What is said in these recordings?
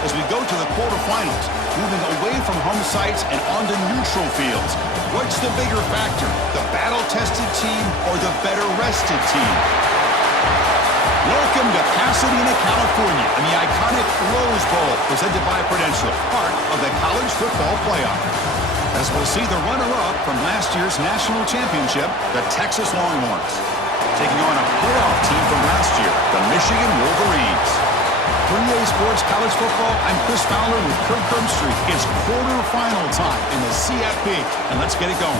as we go to the quarterfinals, moving away from home sites and onto neutral fields. What's the bigger factor, the battle-tested team or the better-rested team? Welcome to Pasadena, California, and the iconic Rose Bowl, presented by Prudential, part of the College Football Playoff. As we'll see the runner-up from last year's national championship, the Texas Longhorns, taking on a playoff team from last year, the Michigan Wolverines. For EA Sports College Football, I'm Chris Fowler with Kirk Herbstreit. It's quarterfinal time in the CFP, and let's get it going.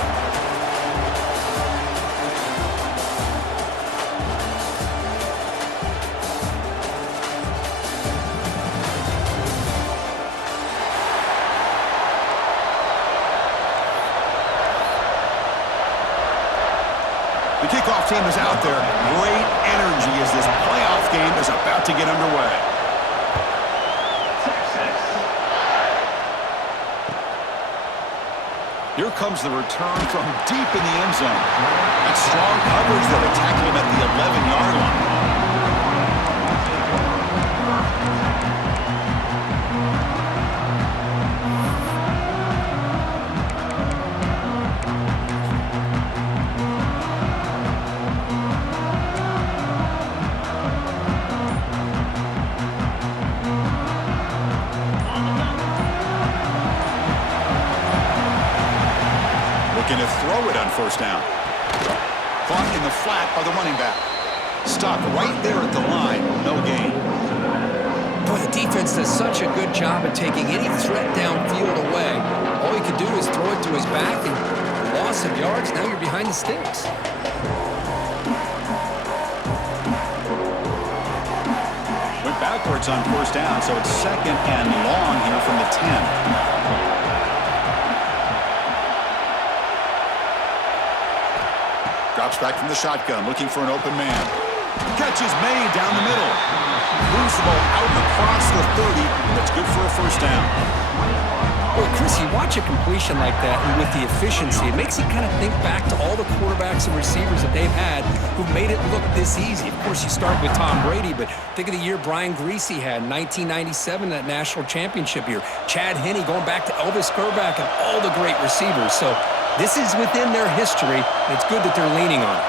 The kickoff team is out there. Great energy as this playoff game is about to get underway. Here comes the return from deep in the end zone. That's strong coverage that attacked him at the 11-yard line. Looking to throw it on first down. Caught in the flat by the running back. Stopped right there at the line. No gain. Boy, the defense does such a good job at taking any threat downfield away. All you can do is throw it to his back, and loss of yards, now you're behind the sticks. Went backwards on first down, so it's second and long here from the 10. Drops back from the shotgun, looking for an open man. Catch is made down the middle. Moves the ball out across the 30, and it's good for a first down. Well, Chris, you watch a completion like that, and with the efficiency, it makes you kind of think back to all the quarterbacks and receivers that they've had who've made it look this easy. Of course, you start with Tom Brady, but think of the year Brian Griese had in 1997, that national championship year. Chad Henne going back to Elvis Grbac and all the great receivers. So this is within their history, and it's good that they're leaning on it.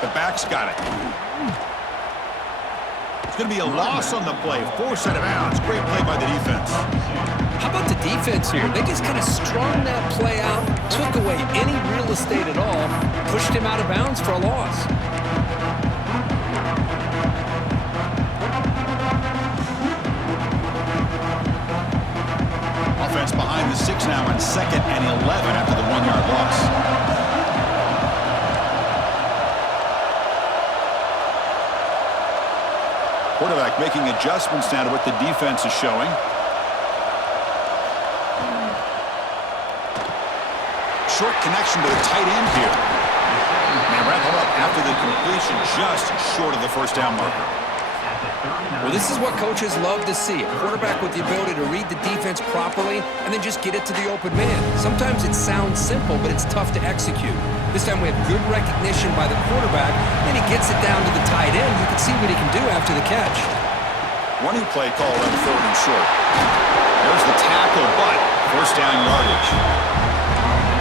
The back's got it. It's going to be a loss on the play. Force out of bounds. Great play by the defense. How about the defense here? They just kind of strung that play out, took away any real estate at all, pushed him out of bounds for a loss. Offense behind the 6 now on 2nd and 11 after the 1-yard loss. Quarterback making adjustments now to what the defense is showing. Short connection to the tight end here. And wrap it up after the completion, just short of the first down marker. Well, this is what coaches love to see. A quarterback with the ability to read the defense properly and then just get it to the open man. Sometimes it sounds simple, but it's tough to execute. This time we have good recognition by the quarterback, and he gets it down to the tight end. You can see what he can do after the catch. Running play called on 3rd and short. There's the tackle, but first down yardage.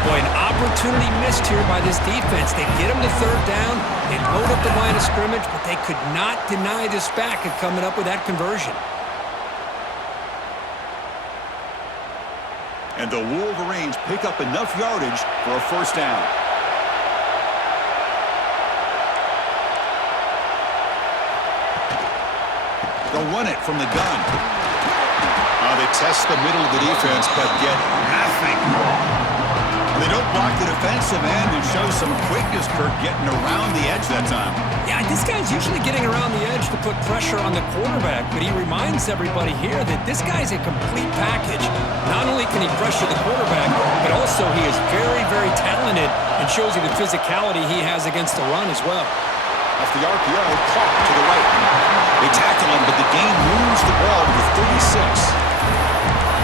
Boy, an opportunity missed here by this defense. They get him to 3rd down. They load up the line of scrimmage, but they could not deny this back at coming up with that conversion. And the Wolverines pick up enough yardage for a first down. They'll run it from the gun. They test the middle of the defense, but get nothing. They don't block the defensive end and show some quickness, Kirk, getting around the edge that time. Yeah, this guy's usually getting around the edge to put pressure on the quarterback, but he reminds everybody here that this guy's a complete package. Not only can he pressure the quarterback, but also he is very, very talented and shows you the physicality he has against the run as well. Off the RPO, clock to the right. They tackle him, but the game moves the ball to the 36.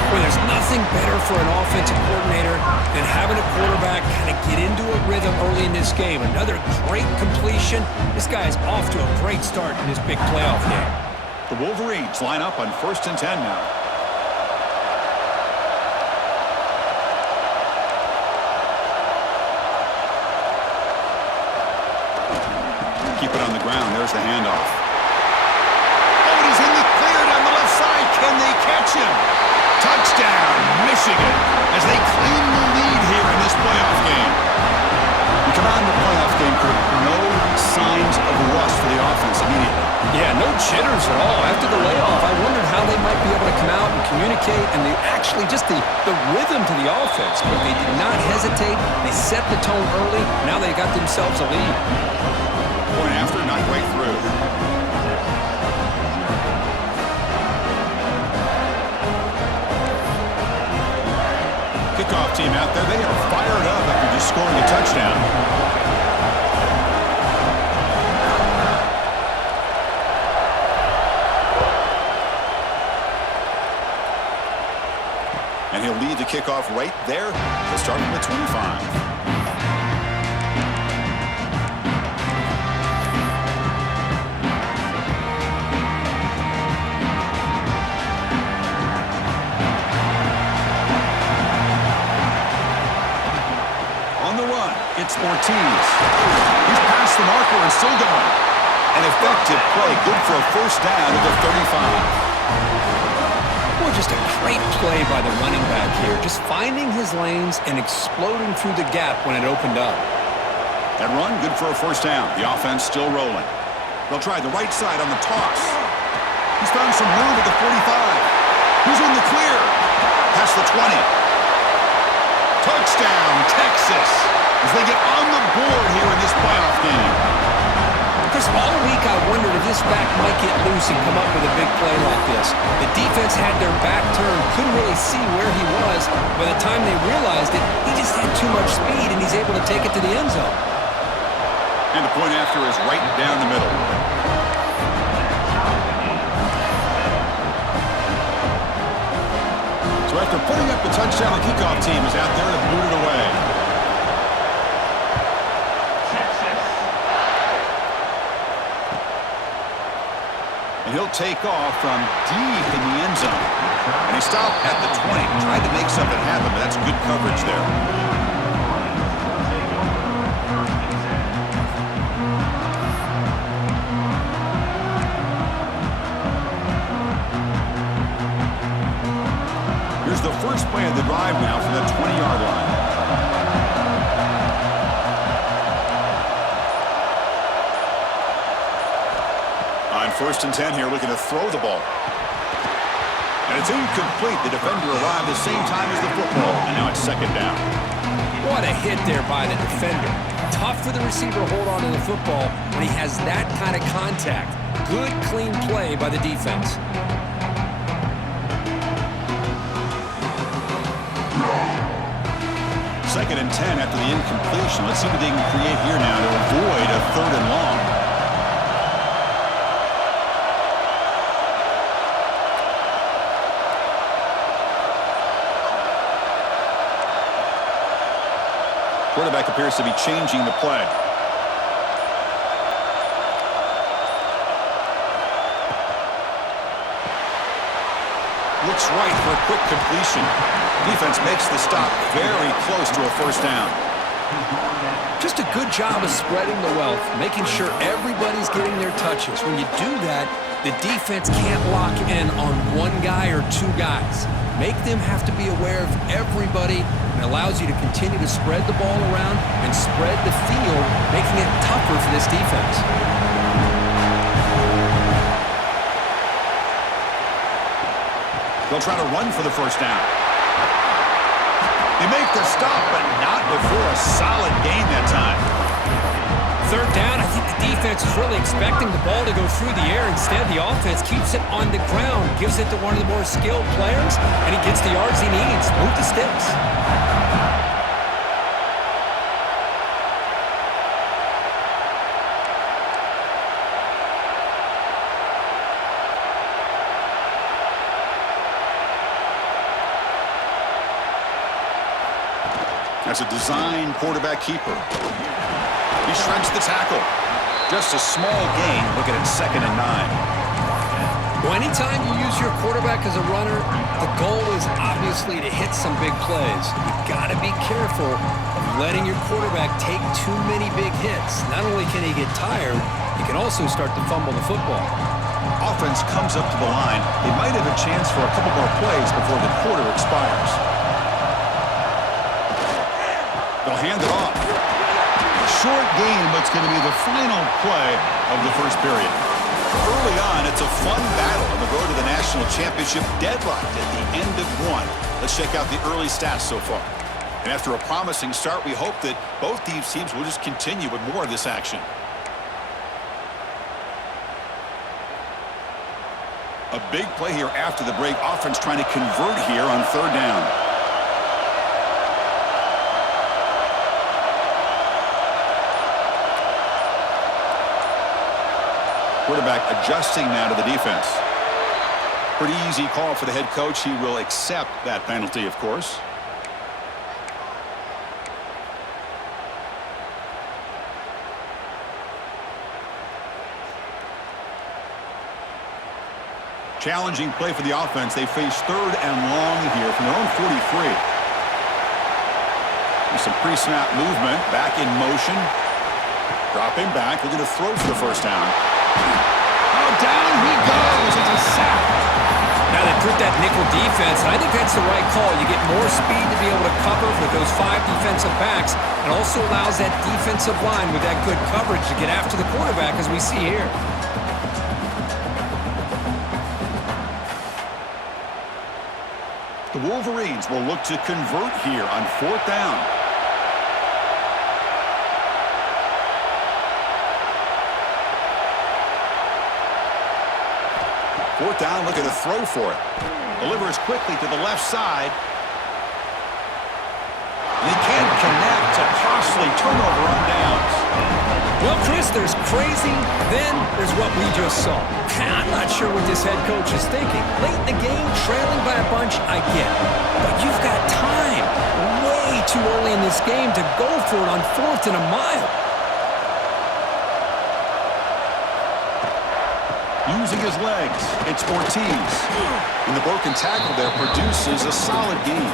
Well, there's nothing better for an offensive coordinator than having a quarterback kind of get into a rhythm early in this game. Another great completion. This guy is off to a great start in this big playoff game. The Wolverines line up on 1st and 10 now. Keep it on the ground. There's the handoff. Oh, and he's in the clear down the left side. Can they catch him? Touchdown, Michigan, as they claim the lead here in this playoff game. You come out in the playoff game, Kurt, no signs of rust for the offense immediately. Yeah, no jitters at all. After the layoff, I wondered how they might be able to come out and communicate, and they actually just the rhythm to the offense. But they did not hesitate. They set the tone early. Now they got themselves a lead. Point after, not quite through. Kickoff team out there. They are fired up after just scoring a touchdown. And he'll lead the kickoff right there. He'll start from the 25. It's Ortiz. He's past the marker and still going. An effective play, good for a first down at the 35. Boy, just a great play by the running back here. Just finding his lanes and exploding through the gap when it opened up. That run, good for a first down. The offense still rolling. They'll try the right side on the toss. He's found some room at the 45. He's in the clear. Past the 20. Touchdown, Texas, as they get on the board here in this playoff game. Chris, all week I wondered if this back might get loose and come up with a big play like this. The defense had their back turned, couldn't really see where he was. By the time they realized it, he just had too much speed, and he's able to take it to the end zone. And the point after is right down the middle. So after putting up the touchdown, the kickoff team is out there to boot it away. And he'll take off from deep in the end zone. And he stopped at the 20. Tried to make something happen, but that's good coverage there. Here's the first play of the drive now from the 20-yard line. On 1st and 10 here, looking to throw the ball. And it's incomplete. The defender arrived the same time as the football, and now it's second down. What a hit there by the defender. Tough for the receiver to hold on to the football when he has that kind of contact. Good, clean play by the defense. Second and 10 after the incompletion. Let's see what they can create here now to avoid a 3rd and long. Quarterback appears to be changing the play. Looks right for a quick completion. Defense makes the stop very close to a first down. Just a good job of spreading the wealth, making sure everybody's getting their touches. When you do that, the defense can't lock in on one guy or two guys. Make them have to be aware of everybody, and allows you to continue to spread the ball around and spread the field, making it tougher for this defense. They'll try to run for the first down. They make the stop, but not before a solid gain that time. 3rd down, I think the defense is really expecting the ball to go through the air. Instead, the offense keeps it on the ground, gives it to one of the more skilled players, and he gets the yards he needs. Move the sticks. That's a design quarterback keeper. He shreds the tackle. Just a small gain. Looking at 2nd and 9. Well, anytime you use your quarterback as a runner, the goal is obviously to hit some big plays. You got to be careful of letting your quarterback take too many big hits. Not only can he get tired, he can also start to fumble the football. Offense comes up to the line. They might have a chance for a couple more plays before the quarter expires. They'll hand it off. Short game, but it's going to be the final play of the first period. Early on, it's a fun battle on the road to the national championship, deadlocked at the end of one. Let's check out the early stats so far. And after a promising start, we hope that both these teams will just continue with more of this action. A big play here after the break. Offense trying to convert here on third down. Quarterback adjusting now to the defense. Pretty easy call for the head coach. He will accept that penalty, of course. Challenging play for the offense. They face third and long here from their own 43. There's some pre-snap movement. Back in motion. Dropping back. Looking to throw for the first down. Oh, down he goes. It's a sack. Now they put that nickel defense, and I think that's the right call. You get more speed to be able to cover with those 5 defensive backs, and also allows that defensive line with that good coverage to get after the quarterback, as we see here. The Wolverines will look to convert here on fourth down. Fourth down, looking to throw for it. Delivers quickly to the left side. And he can't connect. A costly turnover on downs. Well, Chris, there's crazy, then there's what we just saw. I'm not sure what this head coach is thinking. Late in the game, trailing by a bunch, I get it. But you've got time, way too early in this game, to go for it on 4th and a mile. Using his legs, it's Ortiz. And the broken tackle there produces a solid gain.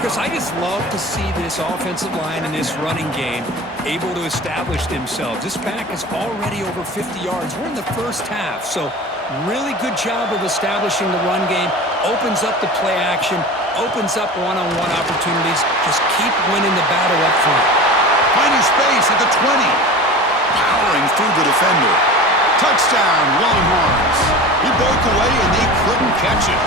Chris, I just love to see this offensive line and this running game able to establish themselves. This back is already over 50 yards. We're in the first half, so really good job of establishing the run game. Opens up the play action, opens up one-on-one opportunities. Just keep winning the battle up front. Finding space at the 20. Powering through the defender. Touchdown, Longhorns. He broke away and they couldn't catch it.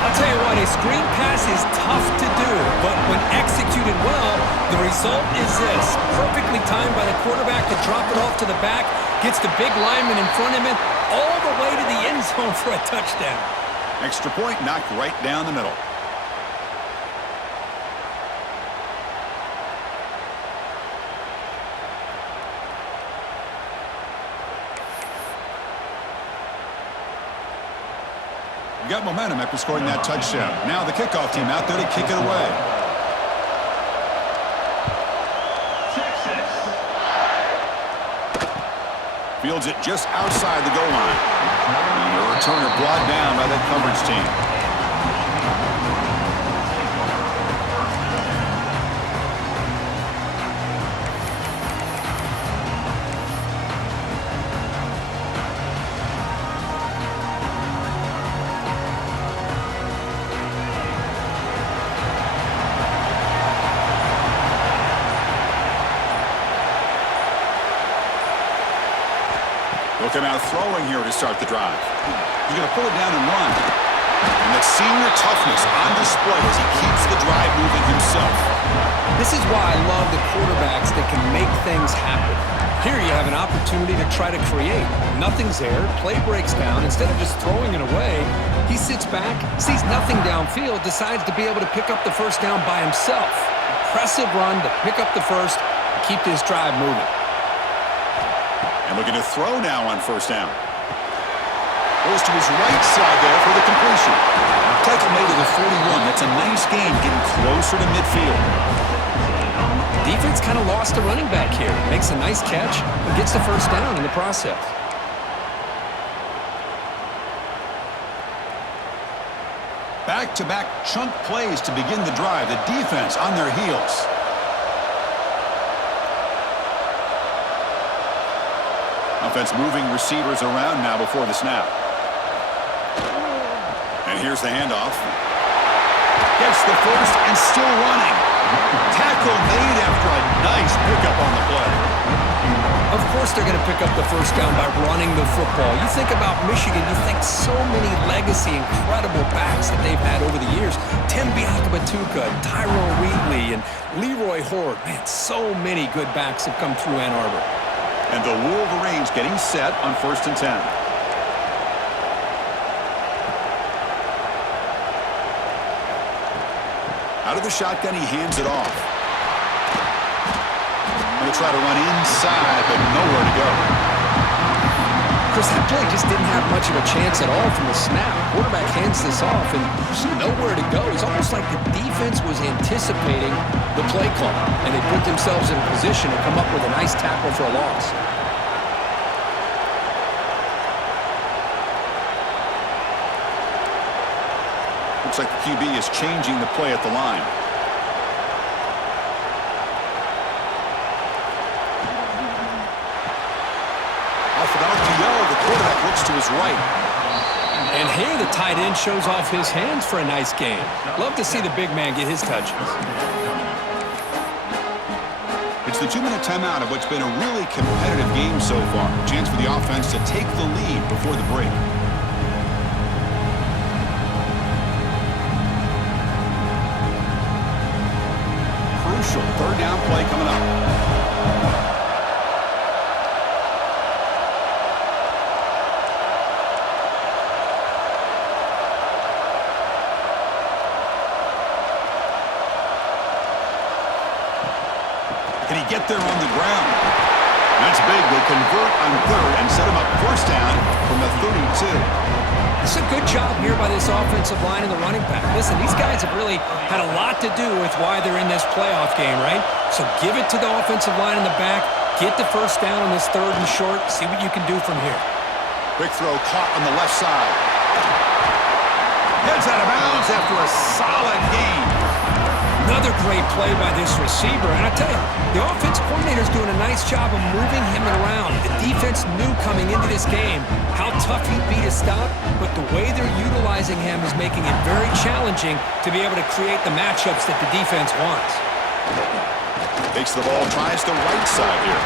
I'll tell you what, a screen pass is tough to do, but when executed well, the result is this. Perfectly timed by the quarterback to drop it off to the back, gets the big lineman in front of him, all the way to the end zone for a touchdown. Extra point knocked right down the middle. Got momentum after scoring that touchdown. Now the kickoff team out there to kick it away. Fields it just outside the goal line. And the returner brought down by that coverage team. Looking out throwing here to start the drive. He's going to pull it down and run. And that senior toughness on display as he keeps the drive moving himself. This is why I love the quarterbacks that can make things happen. Here you have an opportunity to try to create. Nothing's there. Play breaks down. Instead of just throwing it away, he sits back, sees nothing downfield, decides to be able to pick up the first down by himself. Impressive run to pick up the first and keep this drive moving. And looking to throw now on first down. Goes to his right side there for the completion. Tackle made to the 41. That's a nice gain, getting closer to midfield. Defense kind of lost a running back here. Makes a nice catch and gets the first down in the process. Back-to-back chunk plays to begin the drive. The defense on their heels. Offense moving receivers around now before the snap. And here's the handoff. Gets the first and still running. Tackle made after a nice pickup on the play. Of course they're going to pick up the first down by running the football. You think about Michigan, you think so many legacy, incredible backs that they've had over the years. Tim Biakabatuka, Tyrone Wheatley, and Leroy Horde. Man, so many good backs have come through Ann Arbor. And the Wolverines getting set on 1st and 10. Out of the shotgun, he hands it off. He'll try to run inside, but nowhere to go. Chris, that play just didn't have much of a chance at all from the snap. Quarterback hands this off, and there's nowhere to go. It's almost like the defense was anticipating the play call, and they put themselves in a position to come up with a nice tackle for a loss. Looks like the QB is changing the play at the line. Off without PO, the quarterback looks to his right. And here the tight end shows off his hands for a nice game. Love to see the big man get his touches. It's the 2-minute timeout of what's been a really competitive game so far. Chance for the offense to take the lead before the break. Crucial 3rd down play coming up. Can he get there on the ground? That's big. They convert on 3rd and set him up 1st down from the 32. It's a good job here by this offensive line and the running back. Listen, these guys have really had a lot to do with why they're in this playoff game, right? So give it to the offensive line in the back. Get the 1st down on this 3rd and short. See what you can do from here. Quick throw caught on the left side. Heads out of bounds after a solid game. Another great play by this receiver. And I tell you, the offense coordinator's doing a nice job of moving him around. The defense knew coming into this game how tough he'd be to stop, but the way they're utilizing him is making it very challenging to be able to create the matchups that the defense wants. Takes the ball, tries the right side here.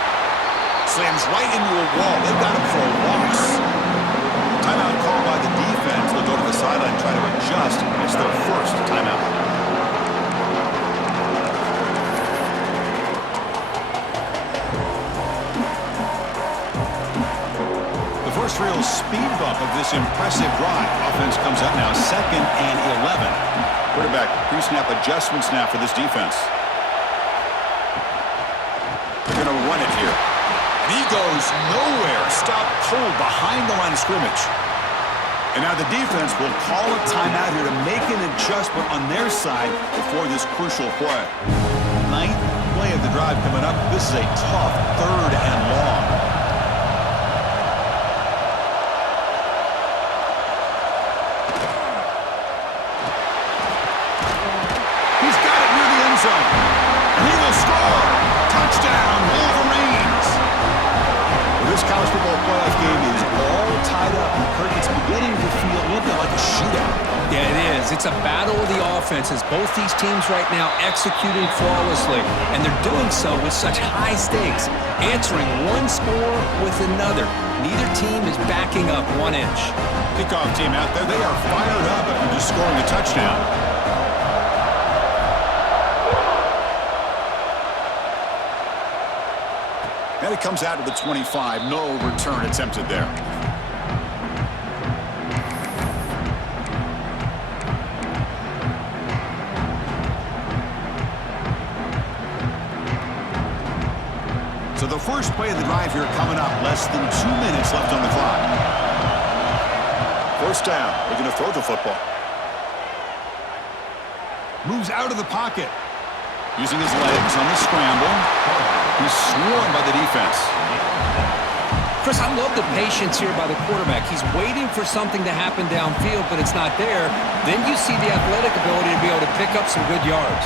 Slams right into a wall. They've got him for a loss. Timeout called by the defense. They'll go to the sideline and try to adjust. It's their 1st timeout. First real speed bump of this impressive drive. Offense comes up now 2nd and 11. Quarterback pre-snap adjustment snap for this defense. They're going to run it here. And he goes nowhere. Stopped cold behind the line of scrimmage. And now the defense will call a timeout here to make an adjustment on their side before this crucial play. 9th play of the drive coming up. This is a tough 3rd and long. And he will score. Touchdown, Wolverines. Well, this college football playoff game is all tied up. Kirk, it's beginning to feel a little bit like a shootout. Yeah, it is. It's a battle of the offenses. Both these teams right now executing flawlessly, and they're doing so with such high stakes, answering one score with another. Neither team is backing up 1 inch. Kickoff team out there, they are fired up after just scoring a touchdown. And it comes out to the 25. No return attempted there. So the first play of the drive here coming up. Less than 2 minutes left on the clock. 1st down. They're going to throw the football. Moves out of the pocket. Using his legs on the scramble. He's swarmed by the defense. Chris, I love the patience here by the quarterback. He's waiting for something to happen downfield, but it's not there. Then you see the athletic ability to be able to pick up some good yards.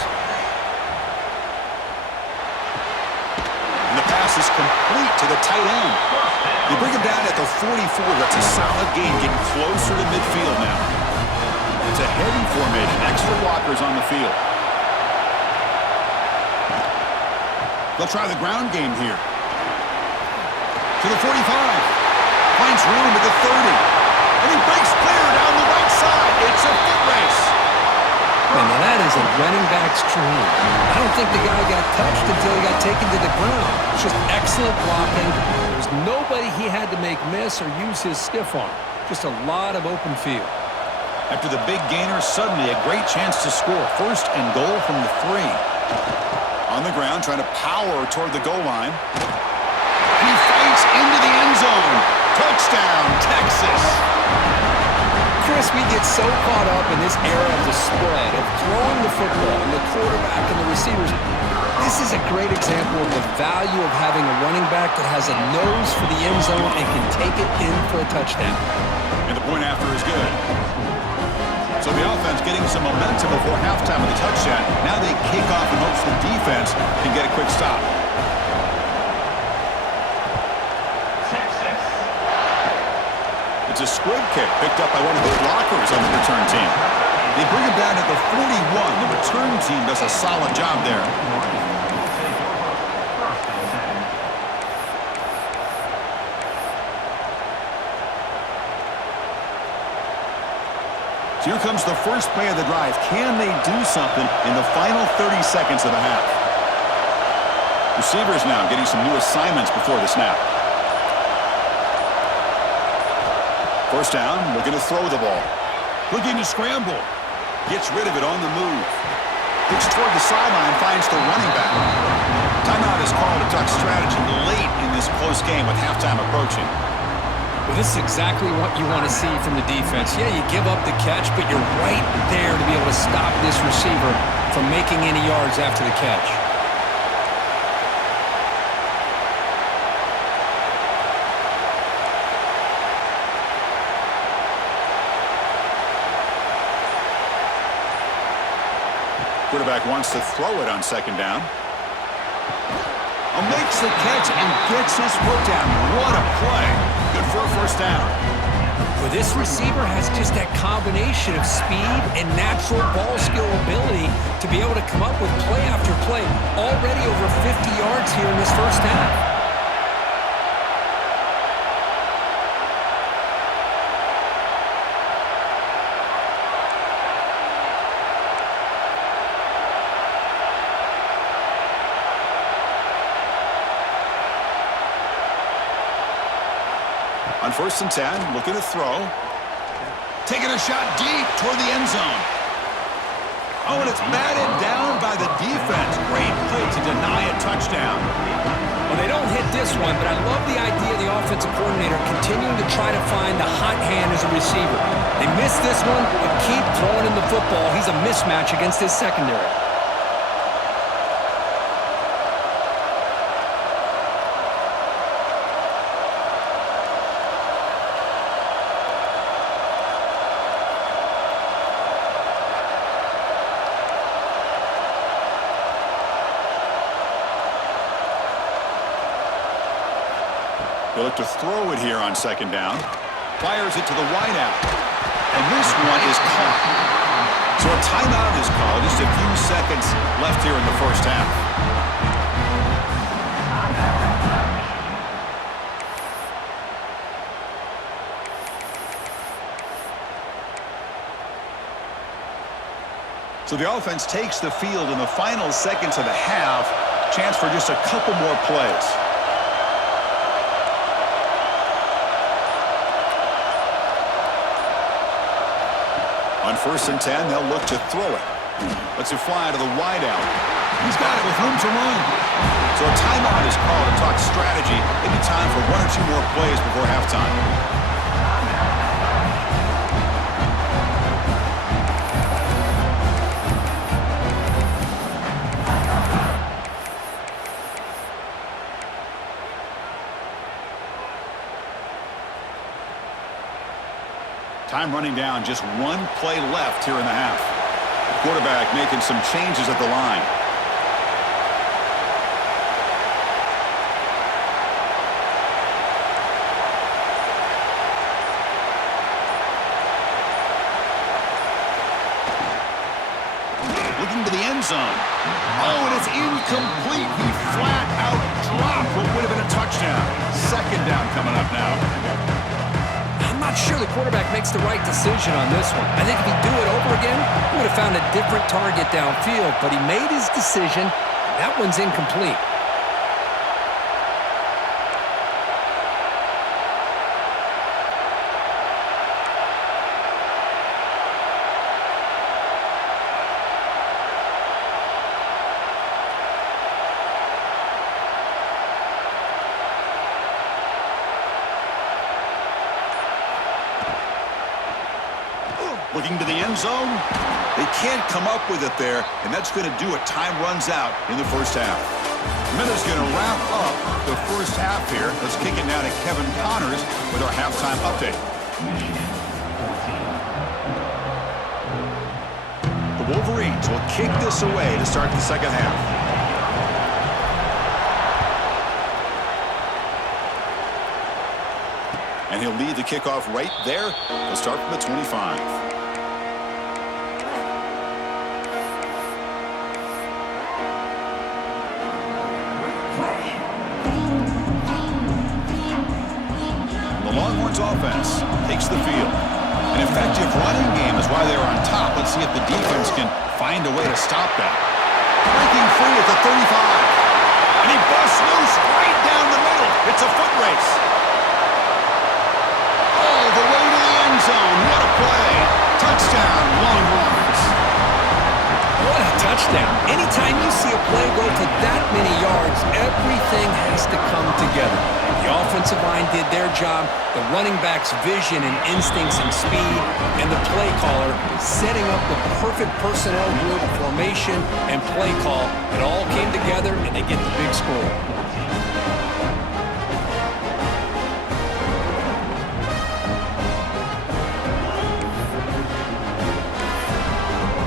And the pass is complete to the tight end. You bring him down at the 44. That's a solid gain, getting closer to midfield now. It's a heavy formation. Extra blockers on the field. They'll try the ground game here. To the 45. Finds room at the 30. And he breaks clear down the right side. It's a foot race. Man, now that is a running back's dream. I don't think the guy got touched until he got taken to the ground. It's just excellent blocking. There's nobody he had to make miss or use his stiff arm. Just a lot of open field. After the big gainer, suddenly a great chance to score. First and goal from the 3. On the ground, trying to power toward the goal line. And he fights into the end zone. Touchdown, Texas. Chris, we get so caught up in this era of the spread, of throwing the football and the quarterback and the receivers. This is a great example of the value of having a running back that has a nose for the end zone and can take it in for a touchdown. And the point after is good. So the offense getting some momentum before halftime of the touchdown. Now they kick off in hopes the defense can get a quick stop. It's a squib kick picked up by one of the blockers on the return team. They bring him down at the 41. The return team does a solid job there. So here comes the first play of the drive. Can they do something in the final 30 seconds of the half? Receivers now getting some new assignments before the snap. First down, looking to throw the ball. Looking to scramble. Gets rid of it on the move. Looks toward the sideline, finds the running back. Timeout is called to talk strategy late in this close game with halftime approaching. Well, this is exactly what you want to see from the defense. Yeah, you give up the catch, but you're right there to be able to stop this receiver from making any yards after the catch. Quarterback wants to throw it on second down. Makes the catch and gets his foot down. What a play. Good for a first down. Well, this receiver has just that combination of speed and natural ball skill ability to be able to come up with play after play. Already over 50 yards here in this first half. On first and 10, looking to throw. Taking a shot deep toward the end zone. Oh, and it's batted down by the defense. Great play to deny a touchdown. Well, they don't hit this one, but I love the idea of the offensive coordinator continuing to try to find the hot hand as a receiver. They missed this one, but keep throwing him the football. He's a mismatch against his secondary. They look to throw it here on second down. Fires it to the wideout. And this one is caught. So a timeout is called. Just a few seconds left here in the first half. So the offense takes the field in the final seconds of the half. Chance for just a couple more plays. On first and 10, they'll look to throw it. Lets it fly to the wideout. He's got it with room to run. So a timeout is called to talk strategy. Maybe time for one or two more plays before halftime. Time running down, just one play left here in the half. The quarterback making some changes at the line. Looking to the end zone. Oh, and it's incomplete. He flat out dropped what would have been a touchdown. Second down coming up now. I'm not sure the quarterback makes the right decision on this one. I think if he'd do it over again, he would have found a different target downfield, but he made his decision. That one's incomplete. Looking to the end zone. They can't come up with it there, and that's going to do it. Time runs out in the first half. Minutes going to wrap up the first half here. Let's kick it now to Kevin Connors with our halftime update. The Wolverines will kick this away to start the second half. And he'll lead the kickoff right there. He'll start from the 25. The Longhorns offense takes the field. An effective running game is why they're on top. Let's see if the defense can find a way to stop that. Breaking free at the 35. And he busts loose right down the middle. It's a foot race. All the way to the end zone. What a play. Touchdown, Longhorns. What a touchdown. Anytime you see a play go for that many yards, everything has to come together. The offensive line did their job, the running back's vision and instincts and speed, and the play caller setting up the perfect personnel group, formation, and play call. It all came together, and they get the big score.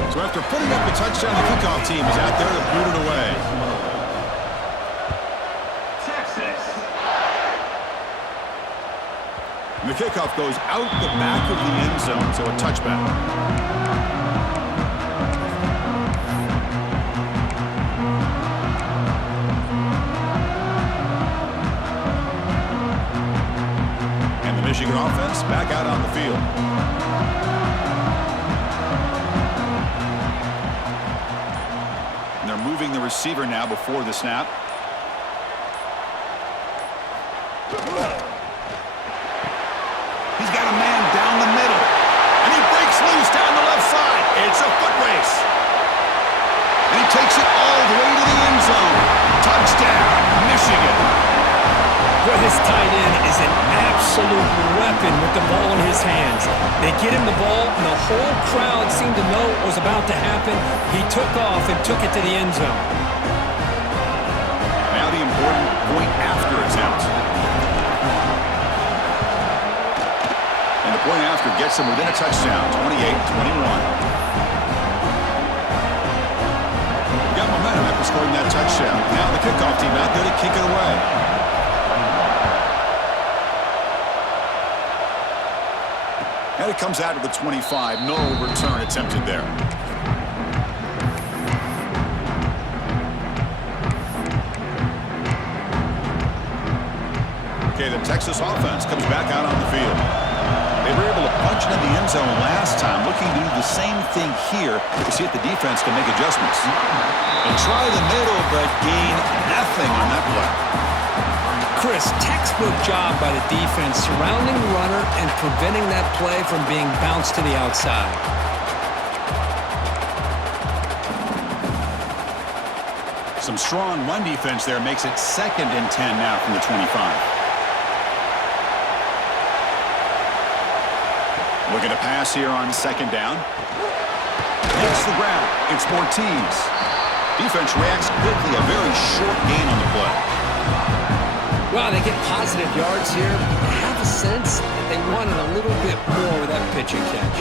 So after putting up the touchdown, the kickoff team is out there to boot it away. And the kickoff goes out the back of the end zone, so a touchback. And the Michigan offense back out on the field. And they're moving the receiver now before the snap. He's got a man down the middle. And he breaks loose down the left side. It's a foot race. And he takes it all the way to the end zone. Touchdown, Michigan. Well, this tight end is an absolute weapon with the ball in his hands. They get him the ball, and the whole crowd seemed to know what was about to happen. He took off and took it to the end zone. Now the important point after attempt. And the point after gets him within a touchdown, 28-21. Got momentum after scoring that touchdown. Now the kickoff team out there to kick it away. And it comes out of the 25. No return attempted there. Okay, the Texas offense comes back out on the field. They were able to punch it in the end zone last time, looking to do the same thing here to see if the defense can make adjustments. They try the middle, but gain nothing on that play. Chris, textbook job by the defense surrounding the runner and preventing that play from being bounced to the outside. Some strong run defense there makes it 2nd and 10 now from the 25. Looking to pass here on 2nd down. Hits the ground. It's Ortiz. Defense reacts quickly. A very short gain on the play. Well, they get positive yards here. I have a sense that they wanted a little bit more with that pitch and catch.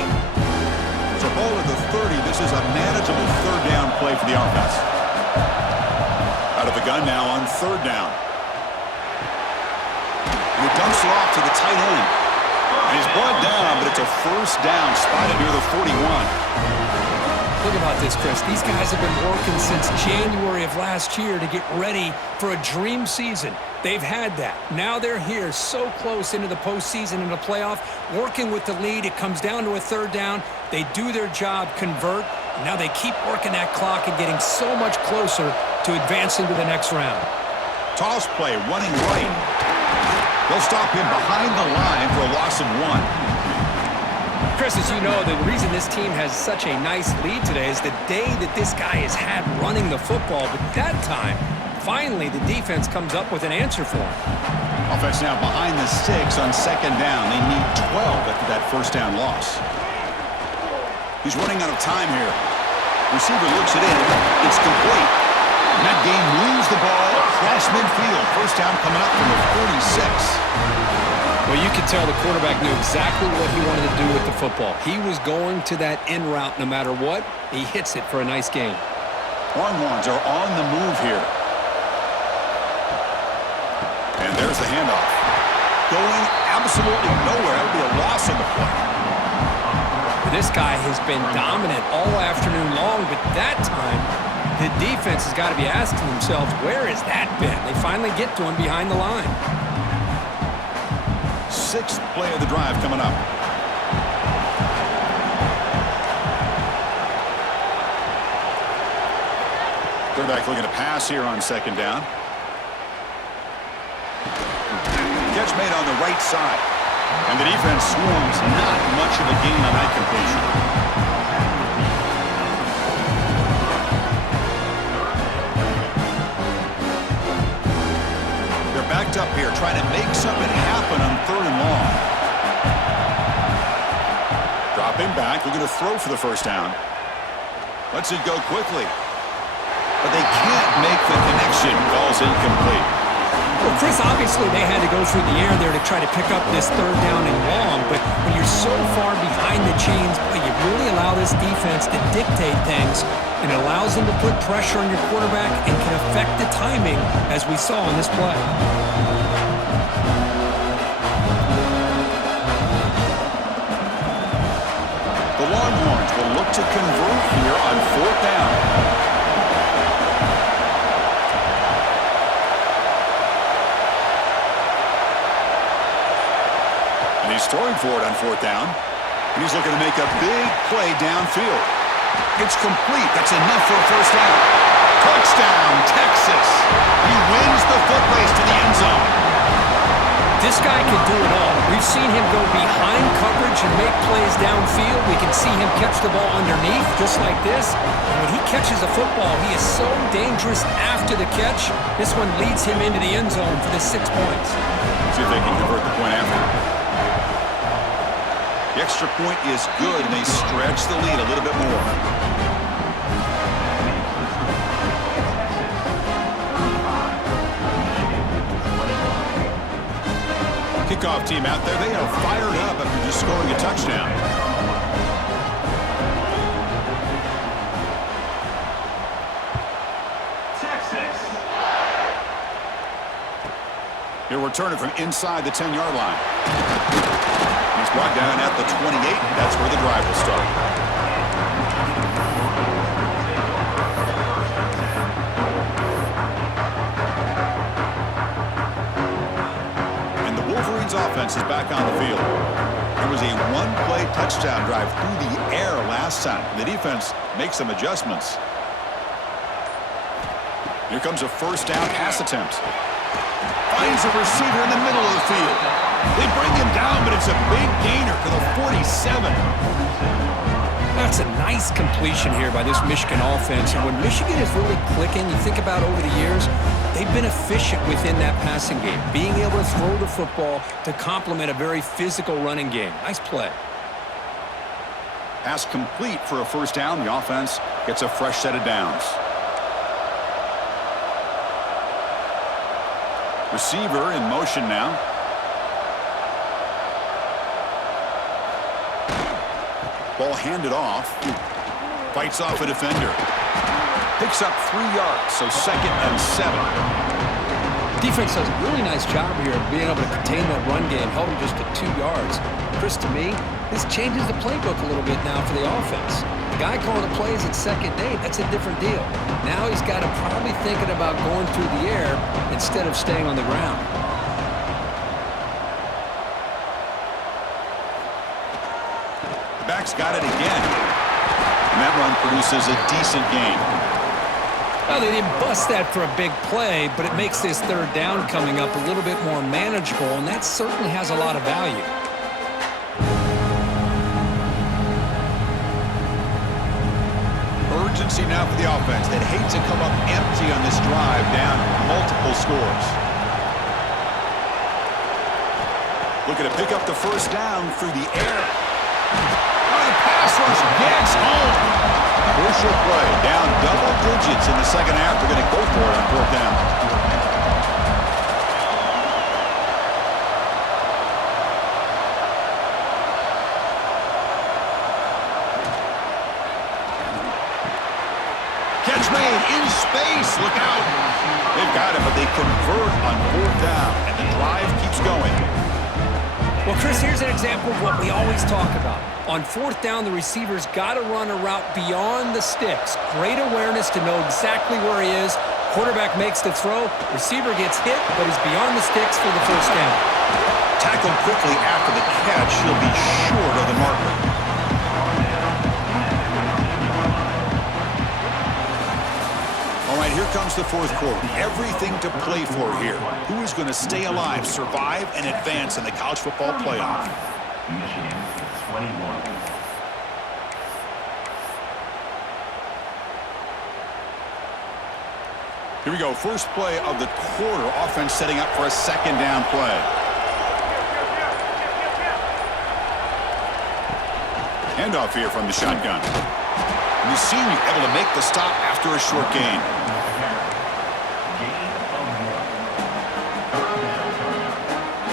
So ball at the 30. This is a manageable third down play for the offense. Out of the gun now on third down. And he dumps it off to the tight end. And he's brought down, but it's a first down spotted near the 41. Think about this, Chris. These guys have been working since January of last year to get ready for a dream season. They've had that. Now they're here so close into the postseason and the playoff, working with the lead. It comes down to a third down. They do their job, convert. And now they keep working that clock and getting so much closer to advancing to the next round. Toss play, running right. They'll stop him behind the line for a loss of 1. Chris, as you know, the reason this team has such a nice lead today is the day that this guy has had running the football. But that time, finally, the defense comes up with an answer for him. Offense now behind the 6 on second down. They need 12 after that first down loss. He's running out of time here. Receiver looks it in. It's complete. And that game moves the ball across midfield. First down coming up from the 46. Well, you could tell the quarterback knew exactly what he wanted to do with the football. He was going to that in route no matter what. He hits it for a nice gain. Longhorns are on the move here. And there's the handoff. Going absolutely nowhere. That would be a loss on the play. This guy has been dominant all afternoon long, but that time, the defense has got to be asking themselves, where has that been? They finally get to him behind the line. 6th play of the drive coming up. Quarterback looking to pass here on second down. Catch made on the right side. And the defense swarms. Not much of a gain on that completion. They're backed up here trying to make something happen on third and long. Dropping back, looking to throw for the first down. Lets it go quickly. But they can't make the connection. Ball's incomplete. Well, Chris, obviously they had to go through the air there to try to pick up this third down and long, but when you're so far behind the chains, boy, you really allow this defense to dictate things, and it allows them to put pressure on your quarterback and can affect the timing, as we saw in this play. The Longhorns will look to convert here on fourth down. And he's throwing for it on fourth down. And he's looking to make a big play downfield. It's complete. That's enough for a first down. Touchdown, Texas. He wins the foot race to the end zone. This guy can do it all. We've seen him go behind coverage and make plays downfield. We can see him catch the ball underneath, just like this. And when he catches a football, he is so dangerous after the catch. This one leads him into the end zone for the 6 points. See if they can convert the point after. The extra point is good, and they stretch the lead a little bit more. Kickoff team out there, they are fired up after just scoring a touchdown. Texas. He'll return it from inside the 10-yard line. He's brought down at the 28. That's where the drive will start. Wolverines offense is back on the field. There was a one-play touchdown drive through the air last time. The defense makes some adjustments. Here comes a first down pass attempt. Finds a receiver in the middle of the field. They bring him down, but it's a big gainer for the 47. That's a nice completion here by this Michigan offense. And when Michigan is really clicking, you think about over the years, they've been efficient within that passing game, being able to throw the football to complement a very physical running game. Nice play. Pass complete for a first down. The offense gets a fresh set of downs. Receiver in motion now. Ball handed off. Fights off a defender. Picks up 3 yards, so 2nd and 7. Defense does a really nice job here of being able to contain that run game, held him just to 2 yards. Chris, to me, this changes the playbook a little bit now for the offense. The guy calling the plays at 2nd and 8, that's a different deal. Now he's got to probably thinking about going through the air instead of staying on the ground. The back's got it again. And that run produces a decent gain. Well, they didn't bust that for a big play, but it makes this 3rd down coming up a little bit more manageable, and that certainly has a lot of value. Urgency now for the offense. They'd hate to come up empty on this drive, down multiple scores. Looking to pick up the 1st down through the air. Oh, the pass rush gets home. Crucial play, down double digits in the 2nd half. They're going to go for it on 4th down. Catch made in space. Look out. They've got it, but they convert on 4th down, and the drive keeps going. Well, Chris, here's an example of what we always talk about. On 4th down, the receiver's got to run a route beyond the sticks. Great awareness to know exactly where he is. Quarterback makes the throw. Receiver gets hit, but is beyond the sticks for the 1st down. Tackled quickly after the catch. He'll be short of the marker. All right, here comes the 4th quarter. Everything to play for here. Who is going to stay alive, survive, and advance in the college football playoff? Michigan 21. Here we go. First play of the quarter. Offense setting up for a 2nd down play. Handoff here from the shotgun. And the senior able to make the stop after a short gain.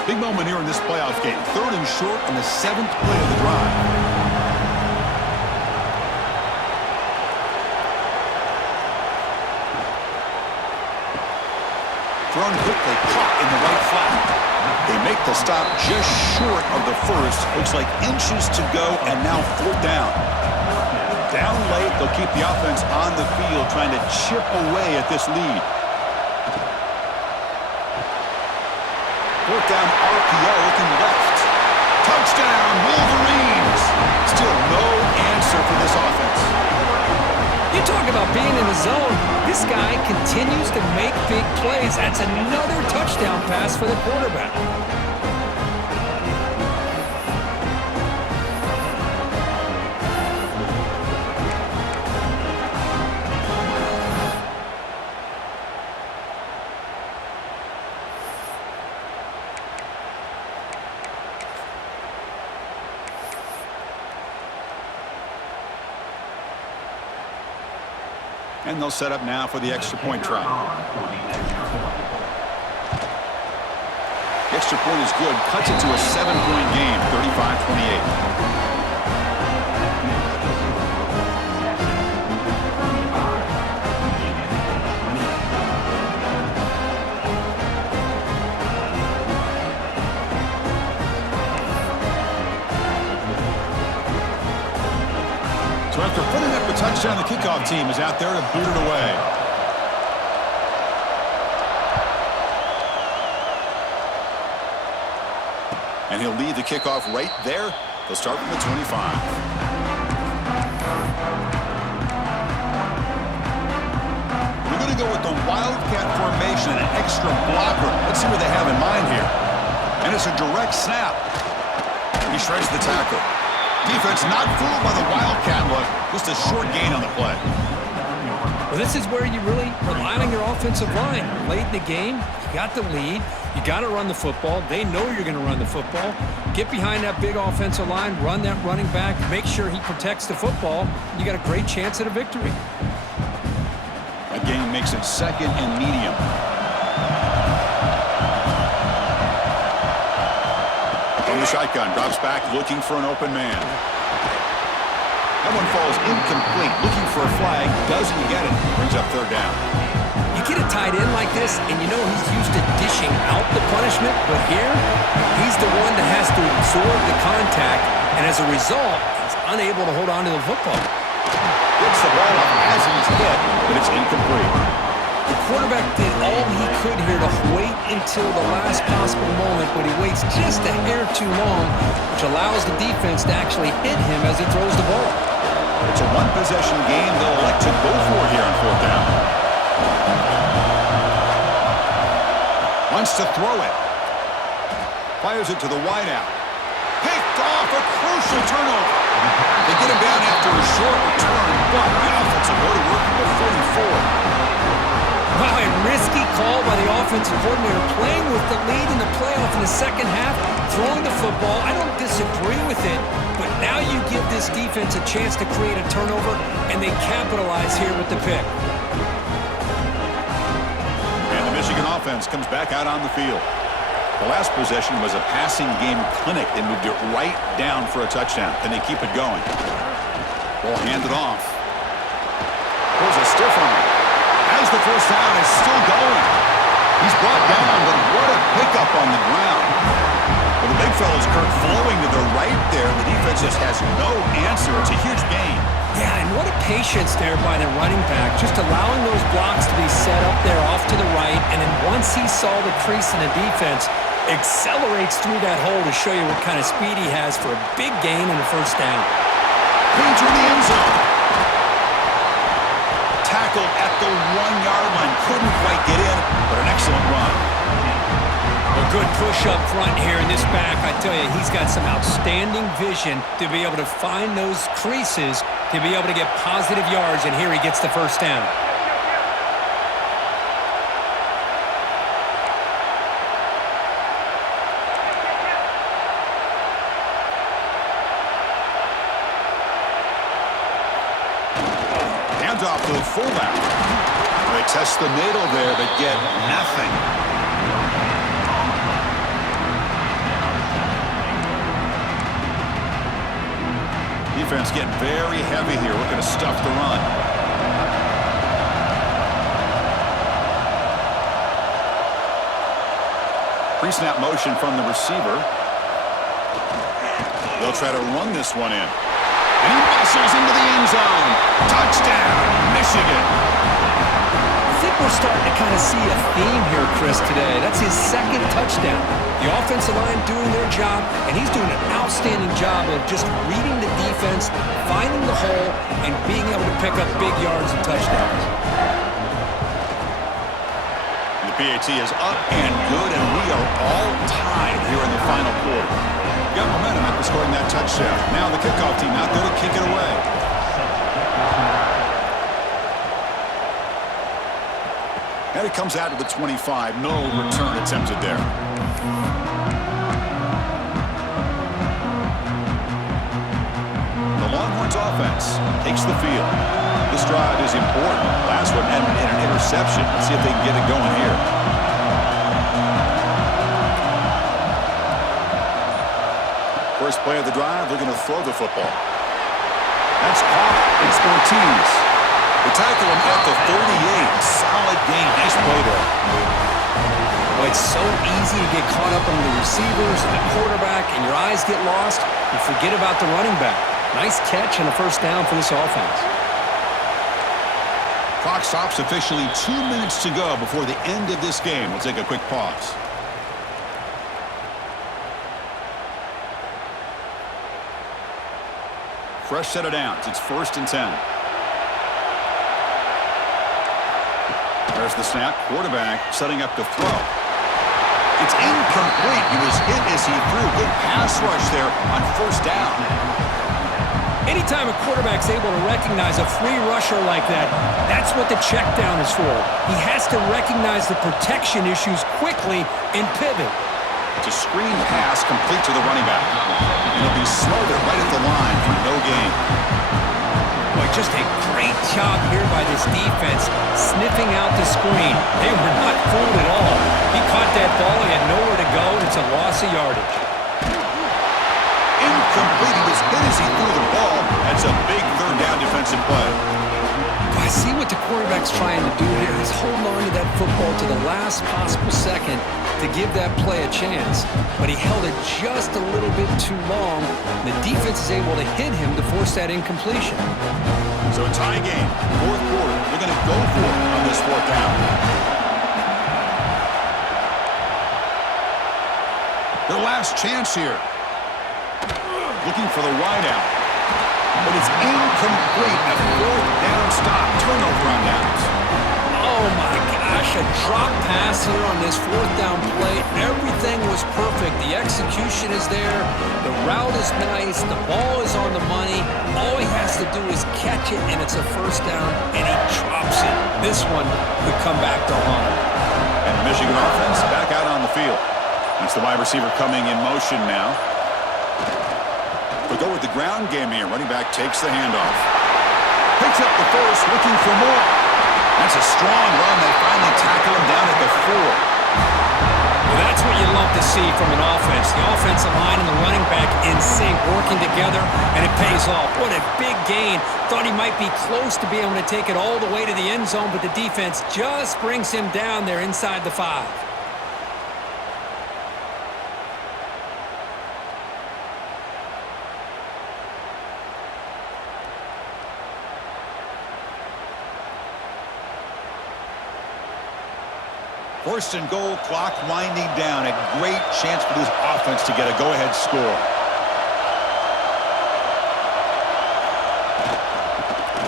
Big moment here in this playoff game. 3rd and short on the 7th play of the drive. Thrown quickly, caught in the right flat. They make the stop just short of the 1st. Looks like inches to go, and now 4th down. Down late, they'll keep the offense on the field, trying to chip away at this lead. 4th down RPO looking left. Touchdown, Wolverines! Still no answer for this offense. You talk about being in the zone. This guy continues to make big plays. That's another touchdown pass for the quarterback. And they'll set up now for the extra point try. The extra point is good. Cuts it to a 7-point game, 35-28. So after putting up a touchdown, the kickoff team is out there to boot it away. And he'll lead the kickoff right there. They'll start from the 25. We're going to go with the Wildcat formation and an extra blocker. Let's see what they have in mind here. And it's a direct snap. He shreds the tackle. Defense not fooled by the Wildcat look. Just a short gain on the play. Well, this is where you really rely on your offensive line. Late in the game, you got the lead. You got to run the football. They know you're going to run the football. Get behind that big offensive line, run that running back, make sure he protects the football. You got a great chance at a victory. That gain makes it 2nd and medium. From the shotgun, drops back, looking for an open man. That one falls incomplete, looking for a flag, doesn't get it, brings up third down. You get a tight end like this, and you know he's used to dishing out the punishment, but here, he's the one that has to absorb the contact, and as a result, he's unable to hold on to the football. Gets the ball up as he's hit, but it's incomplete. The quarterback did all he could here to wait until the last possible moment, but he waits just a hair too long, which allows the defense to actually hit him as he throws the ball. It's a one-possession game. They'll elect to go for it here on fourth down. Wants to throw it. Fires it to the wideout. Picked off, a crucial turnover. They get him down after a short return, but the offense will go to work at the 44. Wow, a risky call by the offensive coordinator, playing with the lead in the playoff in the second half, throwing the football. I don't disagree with it, but now you give this defense a chance to create a turnover, and they capitalize here with the pick. And the Michigan offense comes back out on the field. The last possession was a passing game clinic. They moved it right down for a touchdown. Can they keep it going? Ball handed off. There's a stiff arm. As the first down is still going. He's brought down, but what a pickup on the ground. Well, the big fella's Kirk flowing to the right there. The defense just has no answer. It's a huge gain. Yeah, and what a patience there by the running back, just allowing those blocks to be set up there off to the right, and then once he saw the crease in the defense, accelerates through that hole to show you what kind of speed he has for a big gain in the first down. Into the end zone. Tackled at the 1-yard line. Couldn't quite get in, but an excellent run. A good push up front here in this back. I tell you, he's got some outstanding vision to be able to find those creases, to be able to get positive yards, and here he gets the first down. Off to the fullback. They test the middle there, but get nothing. Defense getting very heavy here. We're going to stuff the run. Pre-snap motion from the receiver. They'll try to run this one in. And he muscles into the end zone. Touchdown, Michigan. I think we're starting to kind of see a theme here, Chris, today. That's his second touchdown. The offensive line doing their job, and he's doing an outstanding job of just reading the defense, finding the hole, and being able to pick up big yards and touchdowns. The PAT is up and good, and we are all tied here in the final quarter. Got momentum after scoring that touchdown. Now the kickoff team out there to kick it away. And it comes out to the 25. No return attempted there. The Longhorns offense takes the field. This drive is important. Last one ended in an interception. Let's see if they can get it going here. First play of the drive, they're going to throw the football. That's caught. It's Ortiz. They tackle him at the 38. Solid gain. Nice play there. Well, it's so easy to get caught up on the receivers and the quarterback, and your eyes get lost. You forget about the running back. Nice catch and a first down for this offense. Clock stops officially 2 minutes to go before the end of this game. We'll take a quick pause. Fresh set of downs. It's 1st and 10. There's the snap. Quarterback setting up to throw. It's incomplete. He was hit as he threw. Good pass rush there on 1st down. Anytime a quarterback's able to recognize a free rusher like that, that's what the check down is for. He has to recognize the protection issues quickly and pivot. It's a screen pass complete to the running back. And he'll be smothered right at the line for no gain. Boy, just a great job here by this defense, sniffing out the screen. They were not fooled at all. He caught that ball, he had nowhere to go, and it's a loss of yardage. incomplete. He was hit as he threw the ball. That's a big third down defensive play. I see what the quarterback's trying to do here. He's holding on to that football to the last possible second to give that play a chance. But he held it just a little bit too long. The defense is able to hit him to force that incompletion. So a tie game, fourth quarter. They're going to go for it on this fourth down. Their last chance here. Looking for the wideout. But it's incomplete. A fourth down stop. Turnover on downs. Oh my gosh, a drop pass here on this fourth down play. Everything was perfect. The execution is there. The route is nice. The ball is on the money. All he has to do is catch it, and it's a first down, and he drops it. This one could come back to haunt him. And the Michigan offense back out on the field. That's the wide receiver coming in motion now. They go with the ground game here. Running back takes the handoff. Picks up the first, looking for more. That's a strong run. They finally tackle him down at the 4. Well, that's what you love to see from an offense. The offensive line and the running back in sync, working together, and it pays off. What a big gain. Thought he might be close to being able to take it all the way to the end zone, but the defense just brings him down there inside the 5. First and goal, clock winding down. A great chance for this offense to get a go-ahead score.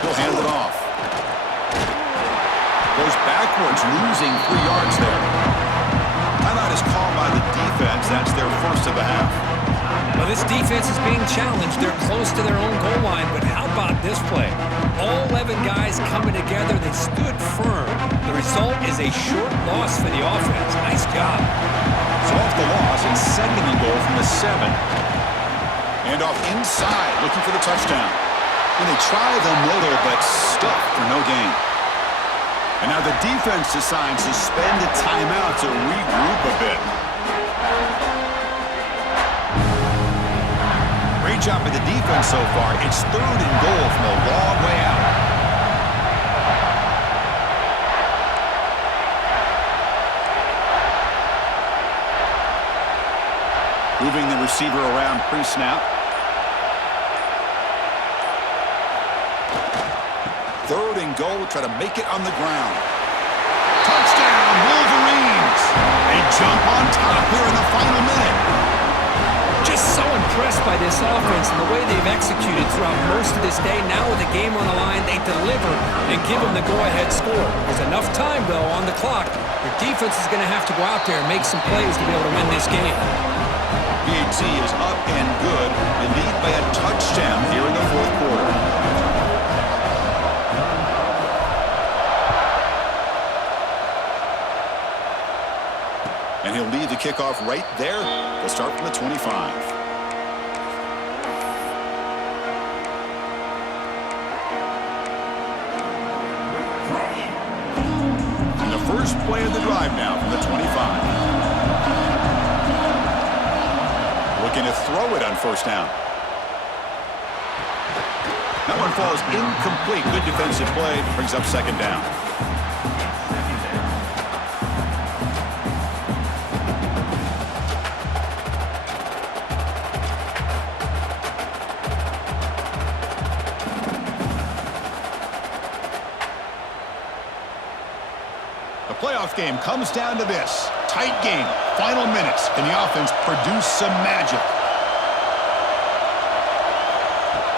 He'll hand it off. Goes backwards, losing 3 yards there. Timeout is called by the defense. That's their first of the half. Well, this defense is being challenged. They're close to their own goal line, but how about this play? All 11 guys coming together. They stood firm. The result is a short loss for the offense. Nice job. So off the loss, it's second and goal from the 7. And off inside, looking for the touchdown. And they try the middle, but stuck for no gain. And now the defense decides to spend a timeout to regroup a bit. Great job by the defense so far. It's third and goal from a long way out. Moving the receiver around pre-snap. Third and goal. Try to make it on the ground. Touchdown, Wolverines! They jump on top here in the final minute. Just so impressed by this offense and the way they've executed throughout most of this day. Now with the game on the line, they deliver and give them the go-ahead score. There's enough time, though, on the clock. Your defense is going to have to go out there and make some plays to be able to win this game. PAT is up and good. They lead by a touchdown here in the fourth quarter. And he'll lead the kickoff right there. They'll start from the 25. And the first play of the drive now from the 25. Looking to throw it on first down. That one falls incomplete. Good defensive play. Brings up second down. Playoff game comes down to this. Tight game. Final minutes. Can the offense produce some magic?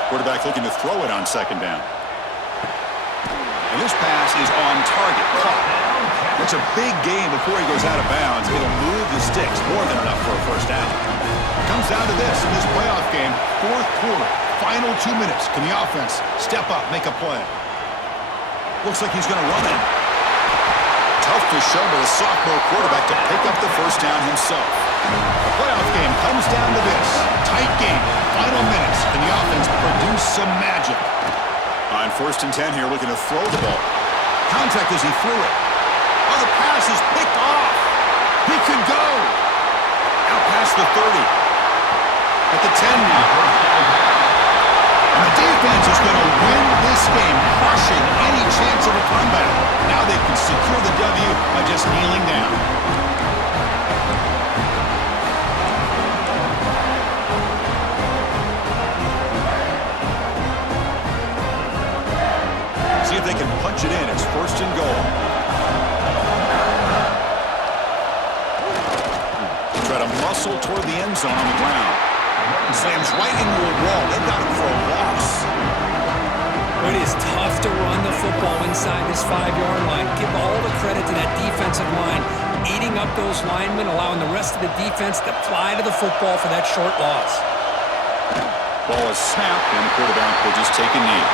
Quarterback looking to throw it on second down. And this pass is on target. Caught. It's a big game before he goes out of bounds. It'll move the sticks. More than enough for a first down. It comes down to this in this playoff game. Fourth quarter. Final 2 minutes. Can the offense step up, make a play? Looks like he's going to run it. Tough to show by the sophomore quarterback to pick up the first down himself. The playoff game comes down to this. Tight game. Final minutes. Can the offense produce some magic? On first and 10 here, looking to throw the ball. Contact as he threw it. Oh, the pass is picked off. He could go. Out past the 30. at the 10 now. And the defense is going to win this game, crushing any chance of a comeback. Now they can secure the W by just kneeling down. See if they can punch it in. It's first and goal. Try to muscle toward the end zone on the ground. Sam's right into a wall. They got him for a loss. It is tough to run the football inside this 5-yard line. Give all the credit to that defensive line, eating up those linemen, allowing the rest of the defense to fly to the football for that short loss. Ball is snapped, and the quarterback will just take a knee.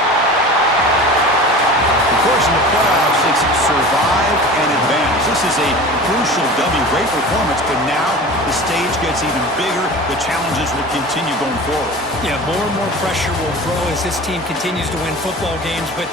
Of course, in the playoffs, it's survive and advance. This is a crucial W. Great performance, but now the stage gets even bigger. The challenges will continue going forward. Yeah, more and more pressure will grow as this team continues to win football games, but